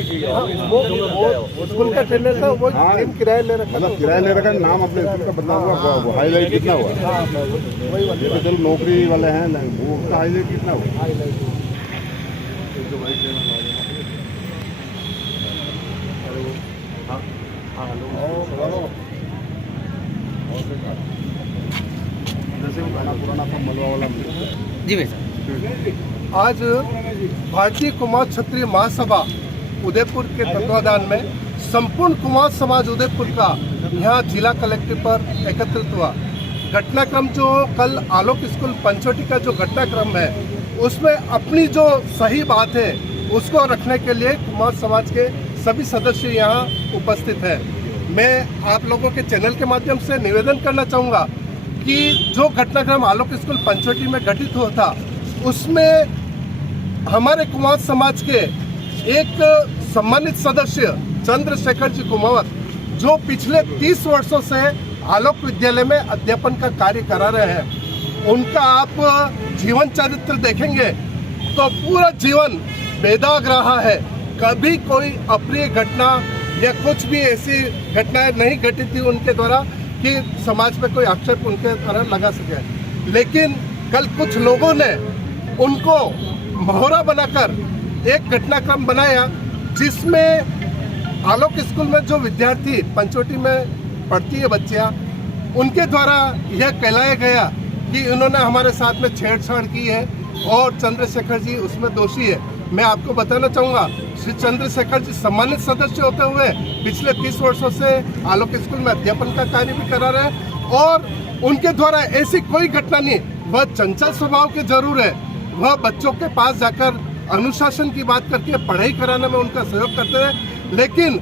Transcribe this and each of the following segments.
School का trainer था, वो जिम किराया ले रखा, मतलब किराया ले रखा, नाम अपने स्कूल का बदनाम हुआ, हाईलाइट कितना हुआ? ये तो चलो नौकरी वाले हैं, वो उसका हाईलाइट कितना हुआ? जैसे वो गाना पुराना था मलवा वाला जी भाई साहब। आज भारतीय कुमार क्षत्रिय महासभा उदयपुर के तत्वाधान में संपूर्ण कुमार समाज उदयपुर का यहाँ जिला कलेक्टर पर एकत्रित हुआ। घटनाक्रम जो कल आलोक स्कूल पंचवटी का जो घटनाक्रम है, उसमें अपनी जो सही बात है उसको रखने के लिए कुमार समाज के सभी सदस्य यहाँ उपस्थित हैं। मैं आप लोगों के चैनल के माध्यम से निवेदन करना चाहूँगा कि जो घटनाक्रम आलोक स्कूल पंचवटी में घटित हुआ था, उसमें हमारे कुमार समाज के एक सम्मानित सदस्य चंद्रशेखर जी कुमावत, जो पिछले 30 वर्षों से आलोक विद्यालय में अध्यापन का कार्य करा रहे हैं, उनका आप जीवन चरित्र देखेंगे तो पूरा जीवन बेदाग रहा है। कभी कोई अप्रिय घटना या कुछ भी ऐसी घटनाएं नहीं घटी थी उनके द्वारा कि समाज में कोई आक्षेप उनके द्वारा लगा सके। लेकिन कल कुछ लोगों ने उनको मोहरा बनाकर एक घटनाक्रम बनाया, जिसमें आलोक स्कूल में जो विद्यार्थी पंचवटी में पढ़ती है बच्चियाँ, उनके द्वारा यह कहलाया गया कि उन्होंने हमारे साथ में छेड़छाड़ की है और चंद्रशेखर जी उसमें दोषी है। मैं आपको बताना चाहूँगा, श्री चंद्रशेखर जी सम्मानित सदस्य होते हुए पिछले 30 वर्षों से आलोक स्कूल में अध्यापन का कार्य भी करा रहे हैं और उनके द्वारा ऐसी कोई घटना नहीं। वह चंचल स्वभाव के जरूर है, वह बच्चों के पास जाकर अनुशासन की बात करके पढ़ाई कराने में उनका सहयोग करते हैं, लेकिन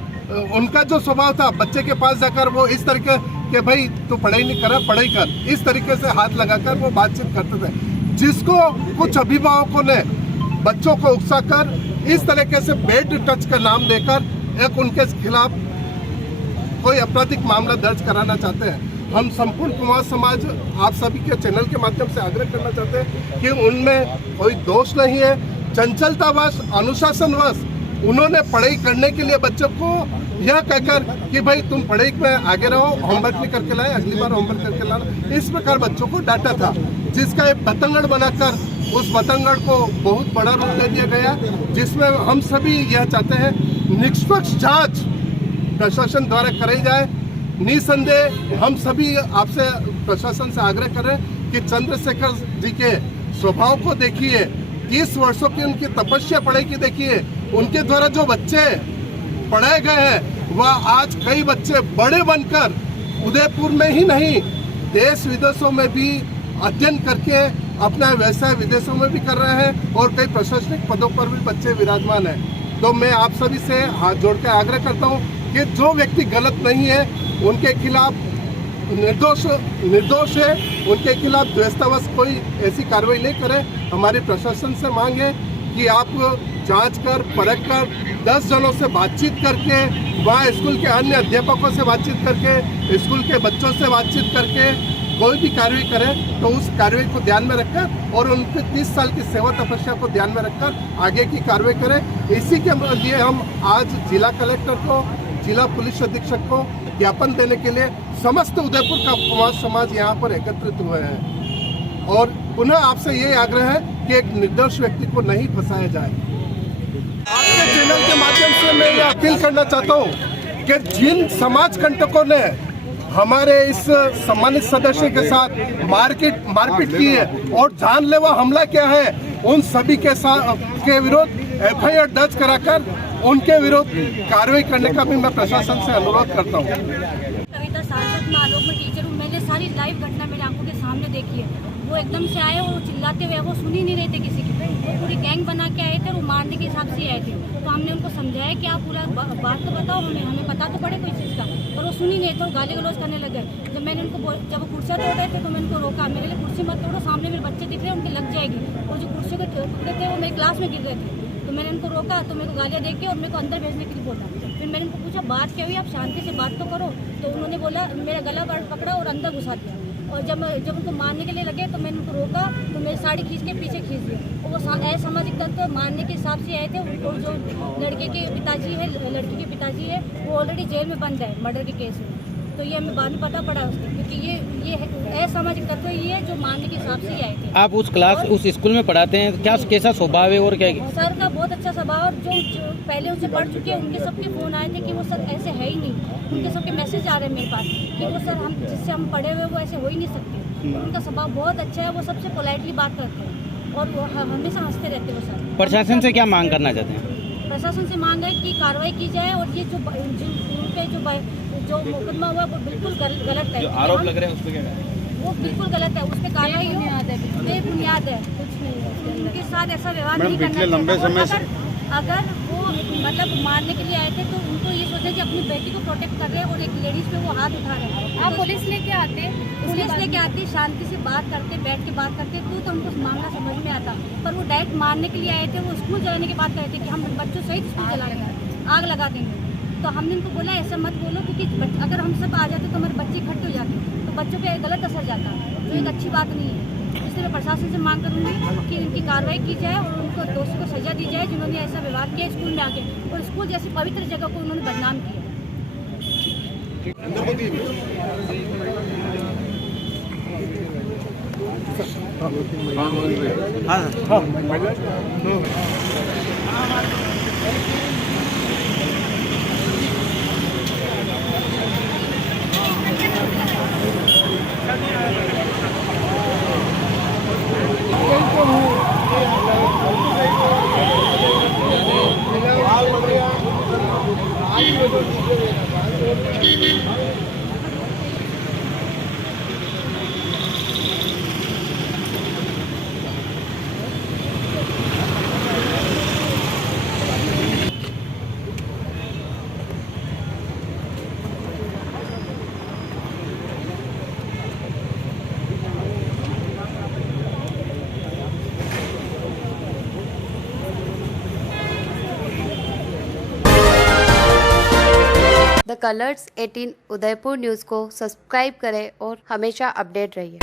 उनका जो स्वभाव था बच्चे के पास जाकर वो इस तरीके के भाई तू पढ़ाई नहीं करा, पढ़ाई कर, इस तरीके से हाथ लगाकर वो बातचीत करते थे, जिसको कुछ अभिभावकों ने बच्चों को उकसाकर इस तरीके से बेड टच का नाम देकर एक उनके खिलाफ कोई आपराधिक मामला दर्ज कराना चाहते हैं। हम संपूर्ण कुमार समाज आप सभी के चैनल के माध्यम से आग्रह करना चाहते हैं कि उनमें कोई दोष नहीं है। चंचलतावश, अनुशासनवश उन्होंने पढ़ाई करने के लिए बच्चों को यह कहकर कि भाई तुम पढ़ाई में आगे रहो, होमवर्क नहीं करके लाए, अगली बार होमवर्क करके लाना, इस प्रकार बच्चों को डांटा था, जिसका एक बतंगड़ बनाकर उस बतंगड़ को बहुत बड़ा रूप दे दिया गया, जिसमें हम सभी यह चाहते हैं निष्पक्ष जांच प्रशासन द्वारा कराई जाए। निसंदेह हम सभी आपसे प्रशासन से आग्रह करें कि चंद्रशेखर जी के स्वभाव को देखिए, 30 वर्षों की उनकी तपस्या पढ़ाई की देखिए, उनके द्वारा जो बच्चे पढ़ाए गए हैं वह आज कई बच्चे बड़े बनकर उदयपुर में ही नहीं देश विदेशों में भी अध्ययन करके अपना व्यवसाय विदेशों में भी कर रहे हैं और कई प्रशासनिक पदों पर भी बच्चे विराजमान हैं। तो मैं आप सभी से हाथ जोड़ कर आग्रह करता हूं कि जो व्यक्ति गलत नहीं है उनके खिलाफ निर्दोष है, उनके खिलाफ द्वेषतावश कोई ऐसी कार्रवाई नहीं करे। हमारी प्रशासन से मांग है कि आप जांच कर परख कर 10 जनों से बातचीत करके, वहाँ स्कूल के अन्य अध्यापकों से बातचीत करके, स्कूल के बच्चों से बातचीत करके कोई भी कार्रवाई करें तो उस कार्रवाई को ध्यान में रखकर और उनके 30 साल की सेवा तपस्या को ध्यान में रखकर आगे की कार्रवाई करें। इसी के लिए हम आज जिला कलेक्टर को, जिला पुलिस अधीक्षक को ज्ञापन देने के लिए समस्त उदयपुर का कुमार समाज यहाँ पर एकत्रित हुए हैं और पुनः आपसे ये आग्रह है कि एक निर्दोष व्यक्ति को नहीं फंसाया जाए। आपके चैनल के माध्यम से मैं ये अपील करना चाहता हूँ कि जिन समाज कंटकों ने हमारे इस सम्मानित सदस्य के साथ मारपीट की है और जानलेवा हमला किया है, उन सभी के विरोध FIR दर्ज कराकर उनके विरोध कार्रवाई करने का भी मैं प्रशासन से अनुरोध करता हूँ। कविता सांसद में आलोक में टीचर हूँ, मैंने सारी लाइव घटना मेरी आंखों के सामने देखी है। वो एकदम से आए और चिल्लाते हुए, वो सुन ही नहीं रहे थे किसी की, वो पूरी गैंग बना के आए थे और वो मारने के हिसाब से आए थे। तो हमने उनको समझाया कि आप पूरा बात तो बताओ, हमें पता तो पड़े कोई चीज़ का, और वो सुन ही नहीं थे और गाली गलौज करने लगे। जब मैंने उनको जब वो कुर्सियाँ तोड़ रहे थे तो मैंने उनको रोका, मेरे लिए कुर्सी मत तोड़ो, सामने मेरे बच्चे दिख रहे हैं, उनकी लग जाएगी। और जो कुर्सी के टुकड़े थे वो मेरी क्लास में गिर रहे थे, तो मैंने उनको रोका, तो मेरे को गालियाँ देके और मेरे को अंदर भेजने के लिए बोला। फिर मैंने उनको पूछा बात क्या हुई, आप शांति से बात तो करो। तो उन्होंने बोला, मेरा गला पकड़ा और अंदर घुसा दिया। और जब उनको मारने के लिए लगे तो मैंने उनको रोका, तो मेरी साड़ी खींच के पीछे खींच दी। और वो असामाजिक तत्व मारने के हिसाब से आए थे। उनको जो लड़के के पिताजी है, लड़की के पिताजी है, वो ऑलरेडी जेल में बंद है मर्डर के केस में। तो ये हमें बाद में पता पड़ा उसको, क्योंकि ये असामाजिक तत्व ही है जो मारने के हिसाब से ही आए थे। आप उस स्कूल में पढ़ाते हैं, क्या कैसा स्वभाव है और क्या? सर का बहुत अच्छा स्वभाव, और जो पहले उनसे पढ़ चुके हैं उनके सबके फ़ोन आए थे कि वो सर ऐसे है ही नहीं। उनके सबके मैसेज आ रहे हैं मेरे पास कि वो सर हम जिससे हम पढ़े हुए वो ऐसे हो ही नहीं सकते। उनका स्वभाव बहुत अच्छा है, वो सबसे पोलाइटली बात करते हैं और वो हमेशा हंसते रहते हैं वो सर। प्रशासन से क्या मांग करना चाहते हैं? प्रशासन से मांग है कि कार्रवाई की जाए, और ये जो मुकदमा हुआ वो बिल्कुल गलत है। आरोप लग रहे हैं उस पर, क्या वो बिल्कुल गलत है, उस पर कार्रवाई बेबुनियाद है, कुछ नहीं है। उनके साथ ऐसा व्यवहार नहीं करना चाहिए। अगर वो मतलब मारने के लिए आए थे तो उनको ये सोचे कि अपनी बेटी को प्रोटेक्ट कर रहे हैं और एक लेडीज पे वो हाथ उठा रहे हैं। आप पुलिस लेके आते शांति से बात करते, बैठ के बात करते तो हमको मामला समझ में आता। पर वो डायरेक्ट मारने के लिए आए थे, वो स्कूल जलाने की बात कर रहे थे कि हम बच्चों सहित स्कूल जलाएंगे, आग लगा देंगे। तो हमने उनको बोला ऐसा मत बोलो, क्योंकि अगर हम सब आ जाते तो हमारे बच्चे इकट्ठे हो जाते, तो बच्चों पे गलत असर जाता, जो एक अच्छी बात नहीं है। इसलिए मैं प्रशासन से मांग करूँगी कि इनकी कार्रवाई की जाए और उनको दोषी को सजा दी जाए जिन्होंने ऐसा व्यवहार किया स्कूल में आके, और स्कूल जैसी पवित्र जगह को उन्होंने बदनाम किया। द कलर्स 18 उदयपुर न्यूज़ को सब्सक्राइब करें और हमेशा अपडेट रहिए।